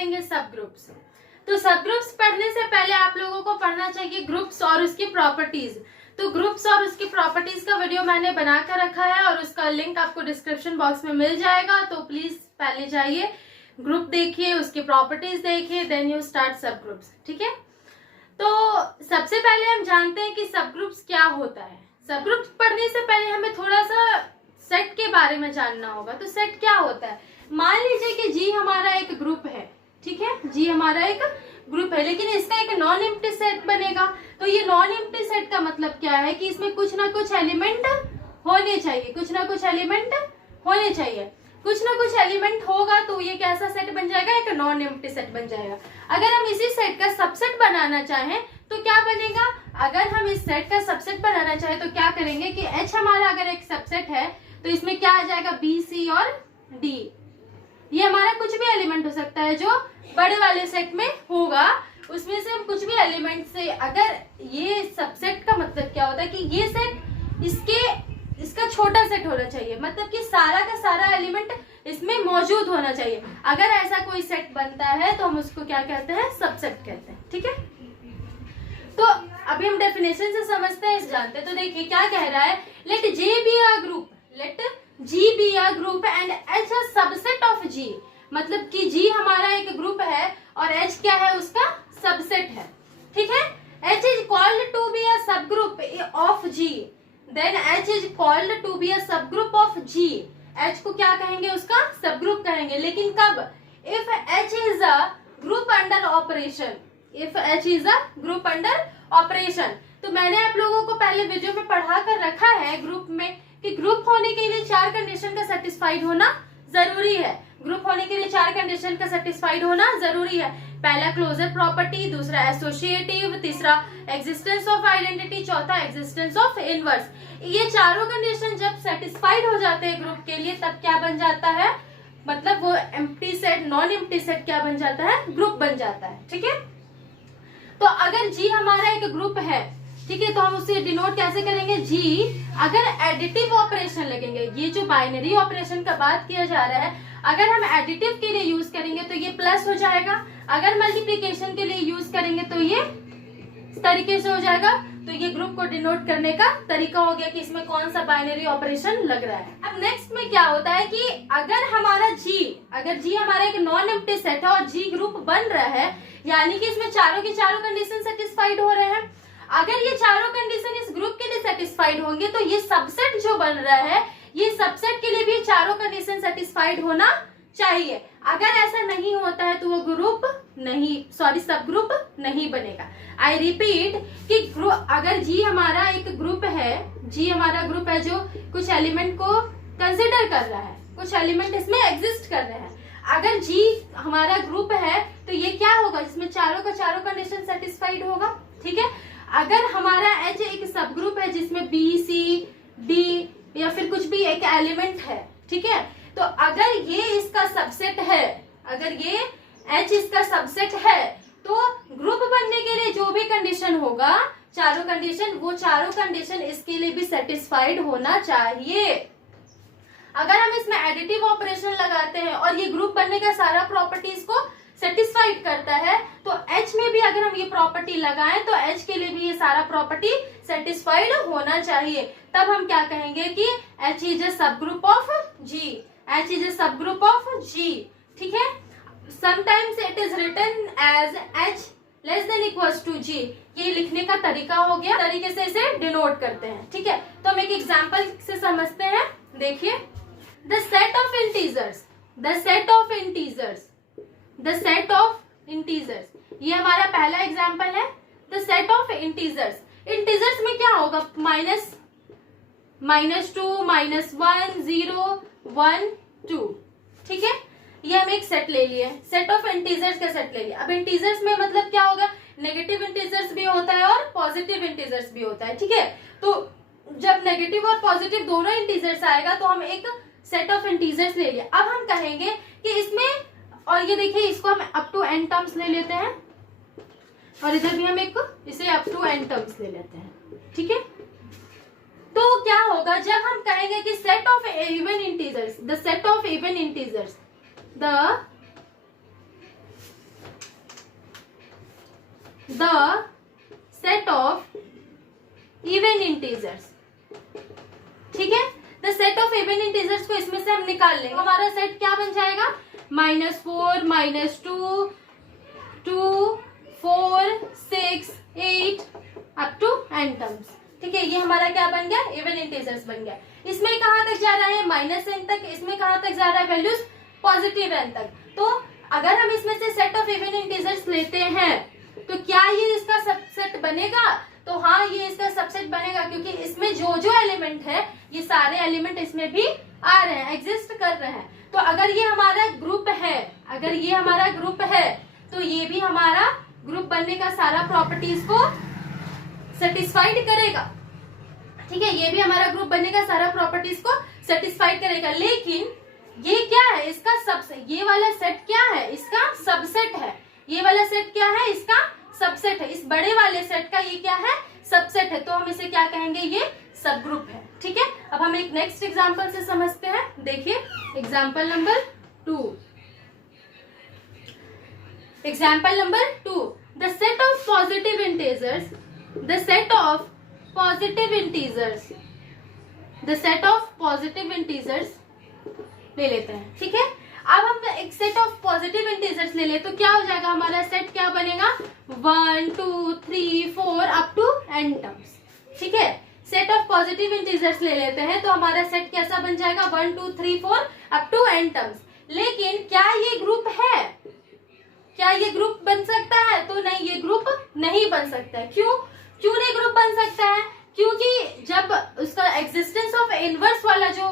करेंगे सब ग्रुप्स। तो सब ग्रुप्स पढ़ने से पहले आप लोगों को पढ़ना चाहिए ग्रुप्स और उसकी प्रॉपर्टीज। तो ग्रुप्स और उसकी प्रॉपर्टीज का वीडियो मैंने बनाकर रखा है और उसका लिंक आपको डिस्क्रिप्शन बॉक्स में मिल जाएगा। तो प्लीज पहले जाइए, ग्रुप देखिए, उसकी प्रॉपर्टीज देखिए, देन यू स्टार्ट सब ग्रुप्स। ठीक है, तो सबसे पहले हम जानते हैं कि सब ग्रुप्स क्या होता है। सब ग्रुप्स पढ़ने से पहले हमें थोड़ा सा सेट के बारे में जानना होगा। तो सेट क्या होता है? मान लीजिए कि जी हमारा एक ग्रुप है, ठीक है, जी हमारा एक ग्रुप है, लेकिन इसका एक नॉन एम्प्टी सेट बनेगा। तो ये नॉन एम्प्टी सेट का मतलब क्या है कि इसमें कुछ ना कुछ एलिमेंट होने चाहिए, कुछ ना कुछ एलिमेंट होने चाहिए, कुछ ना कुछ एलिमेंट होगा तो ये कैसा सेट बन जाएगा? एक नॉन एम्प्टी सेट बन जाएगा। अगर हम इसी सेट का सबसेट बनाना चाहें तो क्या बनेगा? अगर हम इस सेट का सबसेट बनाना चाहें तो क्या करेंगे कि H हमारा अगर एक सबसेट है तो इसमें क्या आ जाएगा? B, C और D। ये हमारा कुछ भी एलिमेंट हो सकता है जो बड़े वाले सेट में होगा, उसमें से हम कुछ भी एलिमेंट से, अगर ये सबसेट का मतलब क्या होता है कि ये सेट इसका छोटा सेट होना चाहिए, मतलब कि सारा का सारा एलिमेंट इसमें मौजूद होना चाहिए। अगर ऐसा कोई सेट बनता है तो हम उसको क्या कहते हैं? सबसेट कहते हैं। ठीक है, तो अभी हम डेफिनेशन से समझते हैं, जानते हैं। तो देखिए क्या कह रहा है, let J be a group, let G be a group and H a subset of G। मतलब कि G हमारा एक ग्रुप है और H क्या है? उसका सबसेट है। ठीक है, H is called to be a subgroup of G, then H is called to be a subgroup of G। H को क्या कहेंगे? उसका सब ग्रुप कहेंगे, लेकिन कब? If H is a group under operation, if H is a group under operation. तो मैंने आप लोगों को पहले वीडियो में पढ़ा कर रखा है ग्रुप में कि ग्रुप होने के लिए 4 कंडीशन का सेटिस्फाइड होना जरूरी है। ग्रुप होने के लिए 4 कंडीशन का सेटिस्फाइड होना जरूरी है। पहला क्लोजर प्रॉपर्टी, दूसरा एसोसिएटिव, तीसरा एग्जिस्टेंस ऑफ आइडेंटिटी, चौथा एग्जिस्टेंस ऑफ इनवर्स। ये चारों कंडीशन जब सेटिस्फाइड हो जाते हैं ग्रुप के लिए तब क्या बन जाता है? मतलब वो empty set, non empty set क्या बन जाता है? ग्रुप बन जाता है। ठीक है, तो अगर जी हमारा एक ग्रुप है, ठीक है, तो हम उसे डिनोट कैसे करेंगे? जी अगर एडिटिव ऑपरेशन लगेंगे, ये जो बाइनरी ऑपरेशन का बात किया जा रहा है, अगर हम एडिटिव के लिए यूज करेंगे तो ये प्लस हो जाएगा, अगर मल्टीप्लिकेशन के लिए यूज करेंगे तो ये इस तरीके से हो जाएगा। तो ये ग्रुप को डिनोट करने का तरीका हो गया कि इसमें कौन सा बाइनरी ऑपरेशन लग रहा है। अब नेक्स्ट में क्या होता है कि अगर हमारा अगर जी हमारा एक नॉन एम्प्टी सेट है और जी ग्रुप बन रहा है, यानी कि इसमें चारों की चारों कंडीशन सेटिस्फाइड हो रहे हैं। अगर ये चारों कंडीशन इस ग्रुप के लिए सेटिस्फाइड होंगे तो ये सबसेट जो बन रहा है, ये सबसेट के लिए भी चारों कंडीशन सेटिस्फाइड होना चाहिए। अगर ऐसा नहीं होता है तो वो ग्रुप नहीं, सब ग्रुप नहीं बनेगा। आई रिपीट कि अगर जी हमारा एक ग्रुप है, जी हमारा ग्रुप है जो कुछ एलिमेंट को कंसिडर कर रहा है, कुछ एलिमेंट इसमें एग्जिस्ट कर रहे हैं। अगर जी हमारा ग्रुप है तो ये क्या होगा? जिसमें चारों का चारों कंडीशन सेटिस्फाइड होगा। ठीक है, अगर हमारा H एक सब ग्रुप है जिसमें B, C, D या फिर कुछ भी एक एलिमेंट है, ठीक है, तो अगर ये इसका सबसेट है, अगर ये H इसका सबसेट है तो ग्रुप बनने के लिए जो भी कंडीशन होगा, चारों कंडीशन, वो चारों कंडीशन इसके लिए भी सेटिस्फाइड होना चाहिए। अगर हम इसमें एडिटिव ऑपरेशन लगाते हैं और ये ग्रुप बनने का सारा प्रॉपर्टीज को सेटिस्फाइड करता है तो H में भी अगर हम ये प्रॉपर्टी लगाएं तो H के लिए भी ये सारा प्रॉपर्टी सेटिस्फाइड होना चाहिए। तब हम क्या कहेंगे कि H is a subgroup of G, H is a subgroup of G। ठीक है, sometimes it is written as H less than equals to G। ये लिखने का तरीका हो गया, तरीके से इसे डिनोट करते हैं। ठीक है, तो हम एक एग्जाम्पल से समझते हैं। देखिए, the set of integers, the set of integers, the set of integers, ये हमारा पहला एग्जाम्पल है। The set of integers, integers में क्या होगा? -, -2, -1, 0, 1, 2। ठीक है, ये हम एक सेट ले लिए, सेट ऑफ इंटीजर्स का सेट ले लिया। अब इंटीजर्स में मतलब क्या होगा? नेगेटिव इंटीजर्स भी होता है और पॉजिटिव इंटीजर्स भी होता है। ठीक है, तो जब नेगेटिव और पॉजिटिव दोनों इंटीजर्स आएगा तो हम एक सेट ऑफ इंटीजर्स ले लिया। अब हम कहेंगे कि इसमें, और ये देखिए इसको हम अप टू n टर्म्स ले लेते हैं और इधर भी हम एक इसे अप टू n टर्म्स ले लेते हैं। ठीक है, तो क्या होगा जब हम कहेंगे कि set of even integers, the set of even integers, the the set of even integers. ठीक है, the set of even integers को इसमें से हम निकाल लेंगे। हमारा सेट क्या बन जाएगा, -4, -2, 2, 4, 6, 8 अप टू n टर्म्स। ठीक है, ये हमारा क्या बन गया, इवन इंटीजर्स बन गया। इसमें कहां तक जा रहा है, -n तक। इसमें कहां तक जा रहा है, वैल्यूज पॉजिटिव n तक। तो अगर हम इसमें से सेट ऑफ इवन इंटीजर्स लेते हैं तो क्या ये इसका सबसेट बनेगा, तो हाँ ये इसका सबसेट बनेगा, क्योंकि इसमें जो जो एलिमेंट है ये सारे एलिमेंट इसमें भी आ रहे हैं, एग्जिस्ट कर रहे हैं। तो अगर ये हमारा ग्रुप है, अगर ये हमारा ग्रुप है तो ये भी हमारा ग्रुप बनने का सारा प्रॉपर्टीज को सेटिस्फाइड करेगा। ठीक है, ये भी हमारा ग्रुप बनने का सारा प्रॉपर्टीज को सेटिस्फाइड करेगा। लेकिन ये क्या है, इसका सबसेट, ये वाला सेट क्या है, इसका सबसेट है। ये वाला सेट क्या है, इसका सबसेट है। इस बड़े वाले सेट का ये क्या है, सबसेट है। तो हम इसे क्या कहेंगे, ये सब ग्रुप है। ठीक है, अब हम एक नेक्स्ट एग्जांपल से समझते हैं। देखिए example number 2। Example number 2, the set of positive integers, the set of positive integers, the set of positive integers ले लेते हैं। ठीक है, अब हम एक सेट ऑफ पॉजिटिव इंटीजर्स ले ले तो क्या हो जाएगा, हमारा सेट क्या बनेगा, 1, 2, 3, 4 अप टू n टर्म्स। ठीक है, सेट ऑफ पॉजिटिव इंटीजर्स ले लेते हैं तो हमारा सेट कैसा बन जाएगा, 1, 2, 3, 4 अप टू n टर्म्स। लेकिन क्या ये ग्रुप है, क्या ये ग्रुप बन सकता है, तो नहीं, ये ग्रुप नहीं बन सकता है। क्यों, क्यों नहीं ग्रुप बन सकता है, क्योंकि जब उसका एग्जिस्टेंस ऑफ इनवर्स वाला जो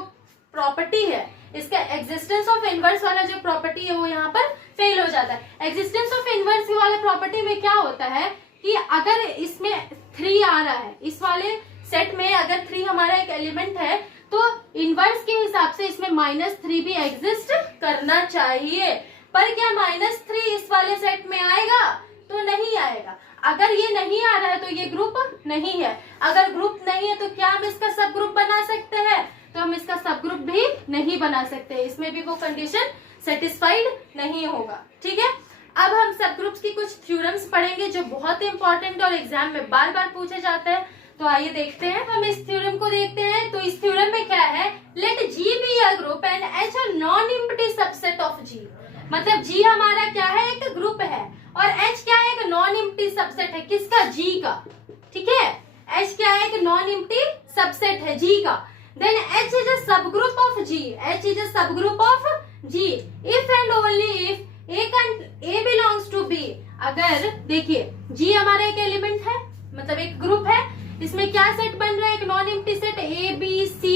प्रॉपर्टी है, इसका एग्जिस्टेंस ऑफ इनवर्स वाला जो प्रॉपर्टी है वो यहाँ पर फेल हो जाता है। एग्जिस्टेंस ऑफ इनवर्स वाला प्रॉपर्टी में क्या होता है कि अगर इसमें 3 आ रहा है, इस वाले सेट में अगर 3 हमारा एक एलिमेंट है तो इनवर्स के हिसाब से इसमें -3 भी एग्जिस्ट करना चाहिए। पर क्या -3 इस वाले सेट में आएगा, तो नहीं आएगा। अगर ये नहीं आ रहा है तो ये ग्रुप नहीं है। अगर ग्रुप नहीं है तो क्या हम इसका सब ग्रुप बना सकते हैं, तो हम इसका सब ग्रुप भी नहीं बना सकते। इसमें भी वो कंडीशन सेटिस्फाइड नहीं होगा। ठीक है, अब हम सब ग्रुप्स की कुछ थ्योरम्स पढ़ेंगे जो बहुत इंपॉर्टेंट और एग्जाम में बार बार पूछे जाते हैं। तो आइए देखते हैं, हम इस थ्योरम को देखते हैं। तो इस थ्योरम में क्या है, let G be a group and H a non empty subset of G। मतलब G हमारा क्या है, एक ग्रुप है, और H क्या है, एक नॉन एम्प्टी सबसेट है, किसका, G का। ठीक है, H क्या है, एक नॉन एम्प्टी सबसेट है G का। Then H is a subgroup of G. H is a subgroup of G. If and only if A belongs to B. अगर देखिए G हमारा एक एलिमेंट है, मतलब एक ग्रुप है, इसमें क्या सेट बन रहा है, एक non empty set A B C।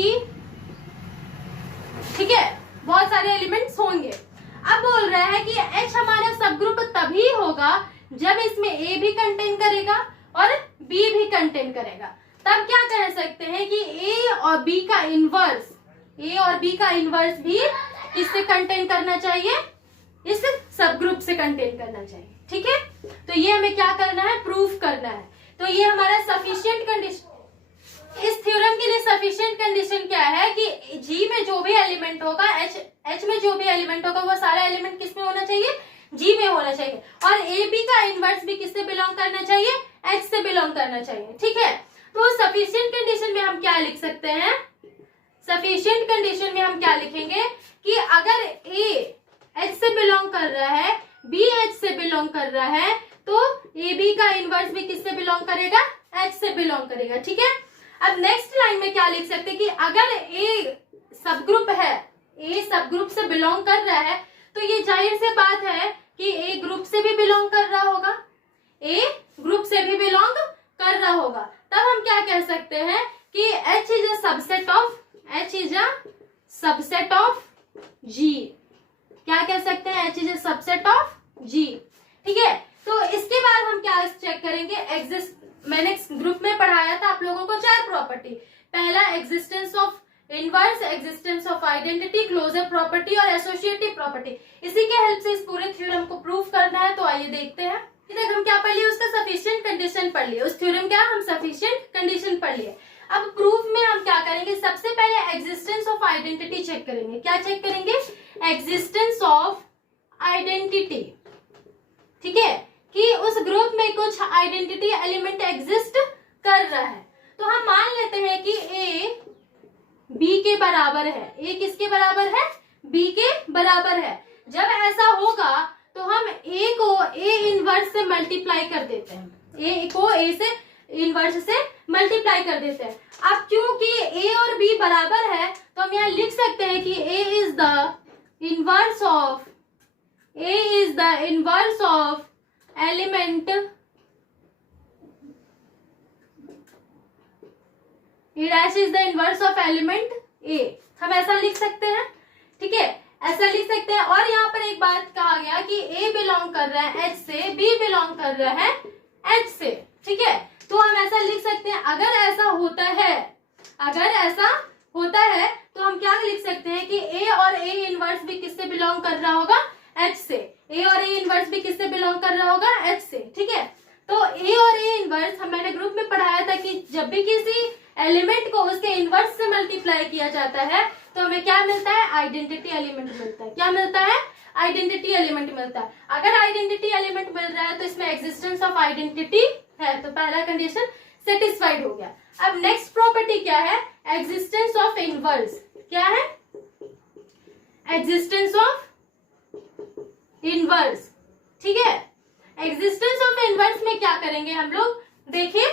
ठीक है, बहुत सारे एलिमेंट्स होंगे। अब बोल रहा है कि H हमारा सब ग्रुप तभी होगा जब इसमें A भी कंटेन करेगा और B भी कंटेन करेगा। तब क्या कह सकते हैं कि A और B का इनवर्स, A और B का इनवर्स भी किससे कंटेन करना चाहिए, इस सब ग्रुप से कंटेन करना चाहिए। ठीक है, तो ये हमें क्या करना है, प्रूफ करना है। तो ये हमारा सफिशिएंट कंडीशन, इस थ्योरम के लिए सफिशिएंट कंडीशन क्या है कि G में जो भी एलिमेंट होगा, H में जो भी एलिमेंट होगा, वो सारा एलिमेंट किस में होना चाहिए, G में होना चाहिए। और A B का इनवर्स भी किससे बिलोंग करना चाहिए, H से बिलोंग करना चाहिए। ठीक है, तो सफिशिएंट कंडीशन में हम क्या लिख सकते हैं, सफिशिएंट कंडीशन में हम क्या लिखेंगे कि अगर A H से बिलोंग कर रहा है, B H से बिलोंग कर रहा है, तो A B का इनवर्स भी किससे बिलोंग करेगा, H से बिलोंग करेगा। ठीक है, अब नेक्स्ट लाइन में क्या लिख सकते हैं कि अगर A सब ग्रुप है, A सब ग्रुप से बिलोंग कर रहा है, तो ये जाहिर सी बात है कि A ग्रुप से भी बिलोंग कर रहा होगा, A ग्रुप से भी बिलोंग कर रहा होगा। तब हम क्या कह सकते हैं कि H is a subset of, H is a subset of G। क्या कह सकते हैं, H is a subset of G। ठीक है, तो इसके बाद हम क्या चेक करेंगे, एग्जिस्ट, मैंने ग्रुप में पढ़ाया था आप लोगों को 4 प्रॉपर्टी। पहला existence of inverse, existence of identity, closure property और एसोसिएटिव प्रॉपर्टी। इसी के हेल्प से इस पूरे थ्योरम को प्रूव करना है। तो आइए देखते हैं। तक हम क्या पढ़ लिए, उसका सफिशिएंट कंडीशन पढ़ लिए, उस थ्योरम क्या हम सफिशिएंट कंडीशन पढ़ लिए। अब प्रूफ में हम क्या करेंगे, सबसे पहले एग्जिस्टेंस ऑफ आइडेंटिटी चेक करेंगे। क्या चेक करेंगे, एग्जिस्टेंस ऑफ आइडेंटिटी। ठीक है, कि उस ग्रुप में में कुछ आइडेंटिटी एलिमेंट एग्जिस्ट कर रहा है। तो हम मान लेते हैं कि ए बी के बराबर है। ए किसके बराबर है? बी के बराबर है। जब ऐसा होगा तो हम ए को ए इनवर्स से मल्टीप्लाई कर देते हैं, ए को ए से इनवर्स से मल्टीप्लाई कर देते हैं। अब क्योंकि ए और बी बराबर है तो हम यहाँ लिख सकते हैं कि A is the inverse of element A dash is the inverse of element A. हम ऐसा लिख सकते हैं, ठीक है, ऐसा लिख सकते हैं। और यहाँ पर एक बात कहा गया कि ए बिलोंग कर रहा है एच से, बी बिलोंग कर रहा है एच से, ठीक है। तो हम ऐसा लिख सकते हैं, अगर ऐसा होता है तो हम क्या लिख सकते हैं कि ए और ए इनवर्स भी किससे बिलोंग कर रहा होगा? एच से। ए और ए इनवर्स भी किससे बिलोंग कर रहा होगा? एच से, ठीक है। तो ए और ए इनवर्स मैंने ग्रुप में पढ़ाया था कि जब भी किसी एलिमेंट को उसके इनवर्स से मल्टीप्लाई किया जाता है तो हमें क्या मिलता है? आइडेंटिटी एलिमेंट मिलता है। क्या मिलता है? आइडेंटिटी एलिमेंट मिलता है। अगर आइडेंटिटी एलिमेंट मिल रहा है तो इसमें एग्जिस्टेंस ऑफ आइडेंटिटी है, तो पहला कंडीशन सेटिस्फाइड हो गया। अब नेक्स्ट प्रॉपर्टी क्या है? Existence of inverse. क्या है? एग्जिस्टेंस ऑफ इनवर्स, ठीक है। एग्जिस्टेंस ऑफ इनवर्स में क्या करेंगे हम लोग? देखिए,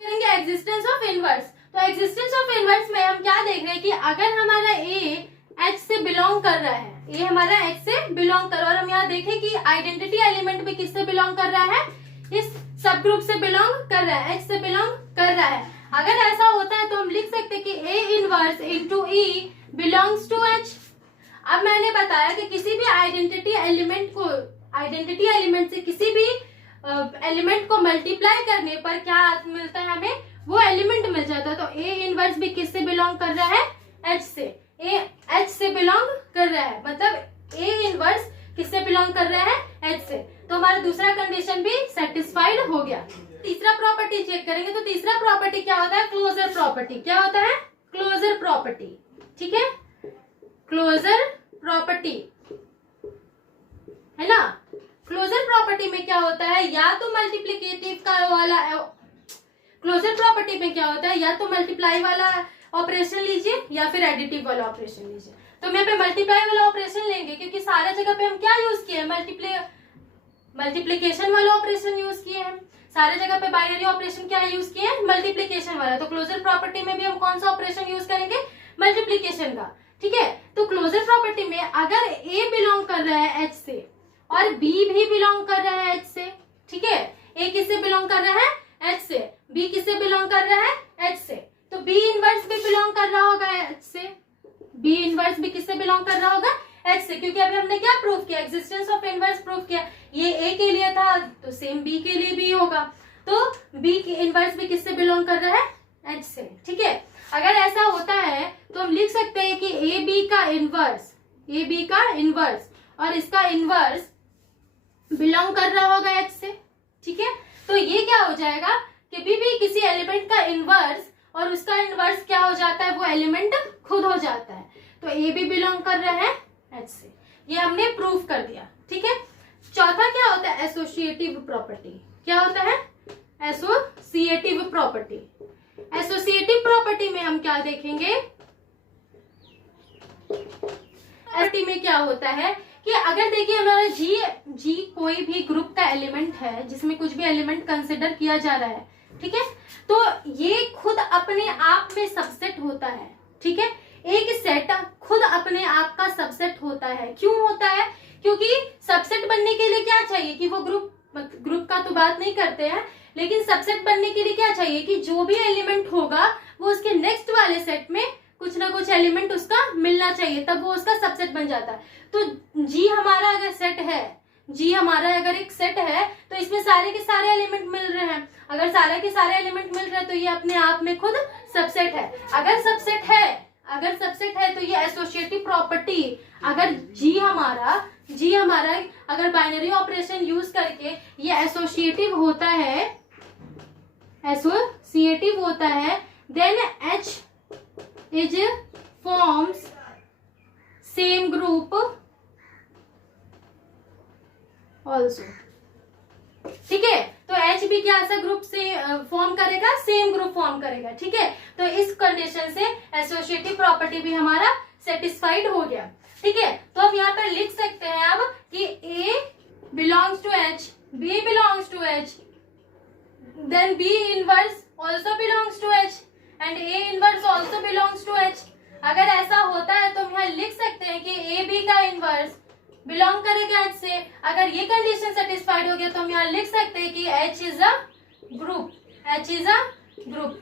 करेंगे एग्जिस्टेंस ऑफ इनवर्स। तो एग्जिस्टेंस ऑफ इनवर्स में हम क्या देख रहे हैं कि अगर हमारा ए एच से बिलोंग कर रहा है, ए हमारा एच से बिलोंग कर रहा है, और हम यहाँ देखें कि आइडेंटिटी एलिमेंट भी किससे बिलोंग कर रहा है? इस सब ग्रुप से बिलोंग कर रहा है, एच से बिलोंग कर रहा है। अगर ऐसा होता है तो हम लिख सकते हैं कि A inverse into E belongs to H. अब मैंने बताया कि किसी भी आइडेंटिटी एलिमेंट से किसी भी एलिमेंट को मल्टीप्लाई करने पर क्या मिलता है हमें? वो एलिमेंट मिल जाता है। तो ए इनवर्स भी किससे बिलोंग कर रहा है? एच से। ए एच से बिलोंग कर रहा है, मतलब ए इनवर्स किससे बिलोंग कर रहा है? एच से। तो हमारा दूसरा कंडीशन भी सेटिस्फाइड हो गया। तीसरा प्रॉपर्टी चेक करेंगे तो तीसरा प्रॉपर्टी क्या होता है? Closure property. क्या होता है? क्लोजर प्रॉपर्टी, ठीक है, क्लोजर प्रॉपर्टी है ना। क्लोजर प्रॉपर्टी में क्या होता है? या तो मल्टीप्लिकेटिव का वाला, क्लोजर प्रॉपर्टी में क्या होता है? या तो मल्टीप्लाई वाला ऑपरेशन लीजिए या फिर एडिटिव वाला ऑपरेशन लीजिए। तो हम यहाँ पे मल्टीप्लाई वाला ऑपरेशन लेंगे क्योंकि सारे जगह पे हम क्या यूज किए हैं? मल्टीप्लिकेशन वाला ऑपरेशन यूज किए हैं। सारे जगह पे बाइनरी ऑपरेशन क्या यूज किए हैं? मल्टीप्लिकेशन वाला। तो क्लोजर प्रॉपर्टी में भी हम कौन सा ऑपरेशन यूज करेंगे? मल्टीप्लिकेशन का, ठीक है। तो क्लोजर प्रॉपर्टी में अगर ए बिलोंग कर रहा है एच से और बी भी बिलोंग कर रहा है एच से, ठीक है। ए किससे बिलोंग कर रहा है? एच से। बी किससे बिलोंग कर रहा है? एच से। तो बी इनवर्स भी बिलोंग कर रहा होगा एच से। बी इनवर्स भी किससे बिलोंग कर रहा होगा? एच से। क्योंकि अभी हमने क्या प्रूव किया? एग्जिस्टेंस ऑफ इनवर्स प्रूव किया। ये ए के लिए था तो सेम बी के लिए भी होगा। तो बी की इनवर्स भी किससे बिलोंग कर रहा है? एच से, ठीक है। अगर ऐसा होता है तो हम लिख सकते हैं कि ए बी का इनवर्स और इसका इनवर्स बिलोंग कर रहा होगा एच से, ठीक है। तो ये क्या हो जाएगा कि भी किसी एलिमेंट का इनवर्स और उसका इनवर्स क्या हो जाता है? वो एलिमेंट खुद हो जाता है। तो ए भी बिलोंग कर रहा है एच से, ये हमने प्रूव कर दिया, ठीक है। चौथा क्या होता है? Associative property. क्या होता है? Associative property. एसोसिएटिव प्रॉपर्टी में हम क्या देखेंगे? प्रॉपर्टी में क्या होता है कि अगर देखिए हमारा जी कोई भी ग्रुप का एलिमेंट है जिसमें कुछ भी एलिमेंट कंसिडर किया जा रहा है, ठीक है, तो ये खुद अपने आप में सबसेट होता है, ठीक है। एक सेट खुद अपने आप का सबसेट होता है। क्यों होता है? क्योंकि सबसेट बनने के लिए क्या चाहिए कि वो ग्रुप का तो बात नहीं करते हैं, लेकिन सबसेट बनने के लिए क्या चाहिए कि जो भी एलिमेंट होगा वो उसके नेक्स्ट वाले सेट में कुछ ना कुछ एलिमेंट उसका मिलना चाहिए, तब वो उसका सबसेट बन जाता है। तो जी हमारा अगर सेट है, जी हमारा अगर एक सेट है तो इसमें सारे के सारे एलिमेंट मिल रहे हैं। अगर सारे के सारे एलिमेंट मिल रहे हैं तो ये अपने आप में खुद सबसेट है। अगर सबसेट है तो ये एसोसिएटिव प्रॉपर्टी, अगर जी हमारा अगर बाइनरी ऑपरेशन यूज करके ये एसोसिएटिव होता है, then H is forms semigroup also, ठीक है। तो भी क्या ऐसा ग्रुप से फॉर्म करेगा, सेम ग्रुप फॉर्म करेगा, ठीक है। तो इस कंडीशन से एसोसिएटिव प्रॉपर्टी भी हमारा सेटिस्फाइड हो गया, ठीक है। तो हम यहाँ पर लिख सकते हैं अब कि A belongs to H, B belongs to H, then B inverse also belongs to H and A inverse also belongs to H। अगर ऐसा होता है तो हम यहाँ लिख सकते हैं कि A B का इनवर्स बिलोंग करेगा H से। अगर ये कंडीशन सेटिस्फाइड हो गया तो हम यहाँ लिख सकते हैं कि H is a group, H is a group,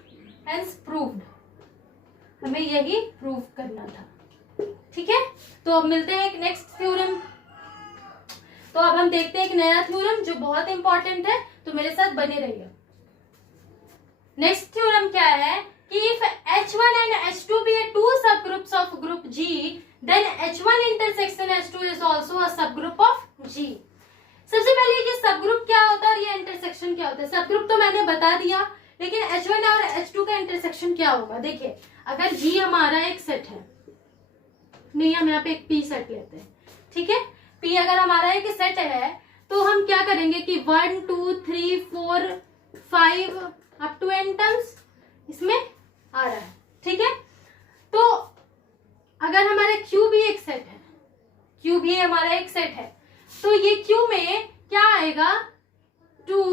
hence proved. हमें यही प्रूव करना था, ठीक है। तो अब मिलते हैं एक नेक्स्ट थ्योरम। तो अब हम देखते हैं एक नया थ्योरम जो बहुत इंपॉर्टेंट है, तो मेरे साथ बने रहिए। नेक्स्ट थ्योरम क्या है कि if H1 and H2 be two subgroups of group G, then H1 intersection H2 is also a subgroup of G। सबसे पहले कि सबग्रुप क्या होता है और ये इंटरसेक्शन क्या होता है। सबग्रुप तो मैंने बता दिया, लेकिन H1 और H2 का इंटरसेक्शन क्या होगा। देखिए, अगर G हमारा एक सेट है, नहीं हम यहाँ पे एक P सेट लेते हैं, ठीक है। P अगर हमारा एक सेट है तो हम क्या करेंगे कि 1 2 3 4 5 अप टू n टर्म्स इसमें आ रहा है, ठीक है। तो अगर हमारा Q भी एक सेट है, Q भी हमारा एक सेट है, तो ये Q में क्या आएगा 2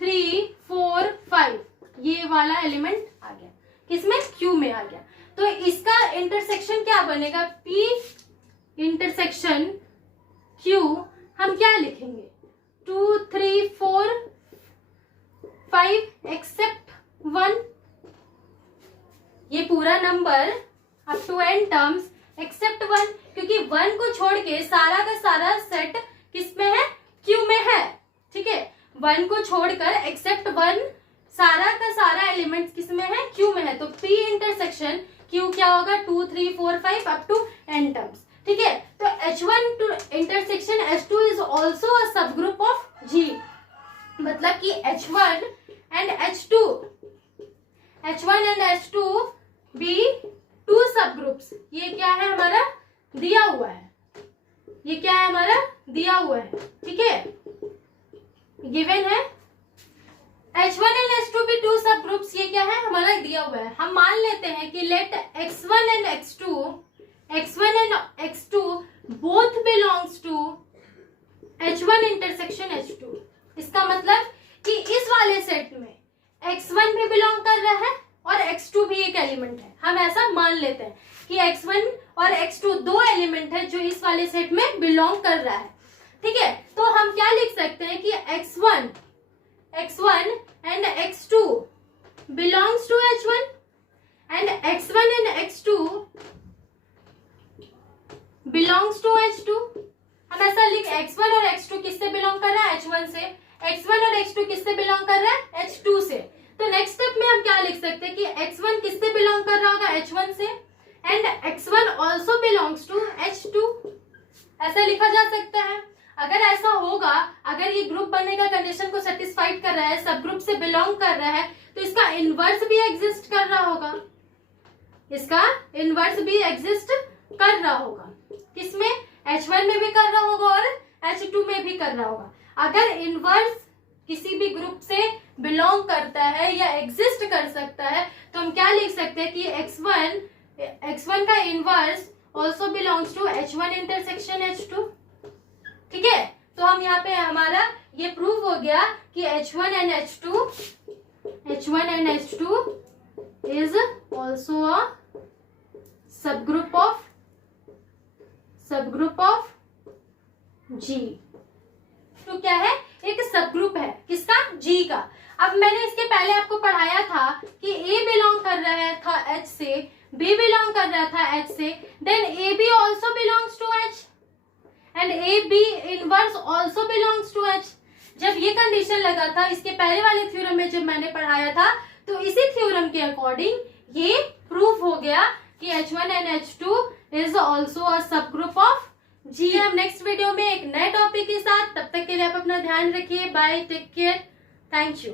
3 4 5 ये वाला एलिमेंट आ गया, किसमें Q में आ गया। तो इसका इंटरसेक्शन क्या बनेगा, P इंटरसेक्शन Q हम क्या लिखेंगे 2 3 4 5 एक्सेप्ट 1, ये पूरा number up to n terms except 1, क्योंकि 1 को छोड़ के सारा का सारा सेट किस में है, Q में है, ठीक है। 1 को छोड़कर एक्सेप्ट 1 सारा का सारा एलिमेंट किस में है, Q में है। तो P इंटरसेक्शन Q क्या होगा 2 3 4 5 अप टू n टर्म्स, ठीक है। तो H1 two intersection H2 is also a subgroup of G, मतलब कि H1 and H2 be two subgroups. ये क्या है हमारा दिया हुआ है, ये क्या है हमारा दिया हुआ है, ठीक है, गिवन है। H1 and H2 be two subgroups, ये क्या है हमारा दिया हुआ है। हम मान लेते हैं कि let X1 and X2 both belongs to H1 intersection H2। इसका मतलब कि इस वाले सेट में X1 भी बिलोंग कर रहा है और X2 भी एक एलिमेंट है। हम ऐसा मान लेते हैं कि X1 और X2 दो एलिमेंट है जो इस वाले सेट में बिलोंग कर रहा है, ठीक है। तो हम क्या लिख सकते हैं कि X1 and X2 belongs to H1 and X1 and X2 belongs to H2। हम ऐसा लिख X1 और X2 किससे बिलोंग कर रहा है, H1 से। X1 और X2 किससे बिलोंग कर रहा है, H2 से। तो नेक्स्ट स्टेप में हम क्या लिख सकते हैं कि X1 किससे बिलोंग कर रहा होगा, H1 से, and X1 also belongs to H2, ऐसा लिखा जा सकता है। अगर ऐसा होगा, अगर ये ग्रुप बनने का कंडीशन को सेटिस्फाइड कर रहा है, सब ग्रुप से बिलोंग कर रहा है, तो इसका इनवर्स भी एग्जिस्ट कर रहा होगा, इसका इनवर्स भी एग्जिस्ट कर रहा होगा। किसमें, H1 में भी कर रहा होगा और H2 में भी कर रहा होगा। अगर इनवर्स किसी भी ग्रुप से बिलोंग करता है या एग्जिस्ट कर सकता है, तो हम क्या लिख सकते हैं कि X1 का inverse also belongs to H1 intersection H2, ठीक है। तो हम यहाँ पे हमारा ये प्रूव हो गया कि H1 and H2 is also a subgroup of G। तो क्या है, एक सबग्रुप है किसका, G का। अब मैंने इसके पहले आपको पढ़ाया था कि A बिलोंग कर रहा था H से, B बिलोंग कर रहा था H से, then AB also belongs to H and AB inverse also belongs to H। जब ये कंडीशन लगा था इसके पहले वाले थ्योरम में, जब मैंने पढ़ाया था, तो इसी थ्योरम के अकॉर्डिंग ये प्रूफ हो गया कि H1 and H2 is also a subgroup of G। हम नेक्स्ट वीडियो में एक नए टॉपिक के साथ, तब तक के लिए आप अपना ध्यान रखिए। Bye, take care, thank you.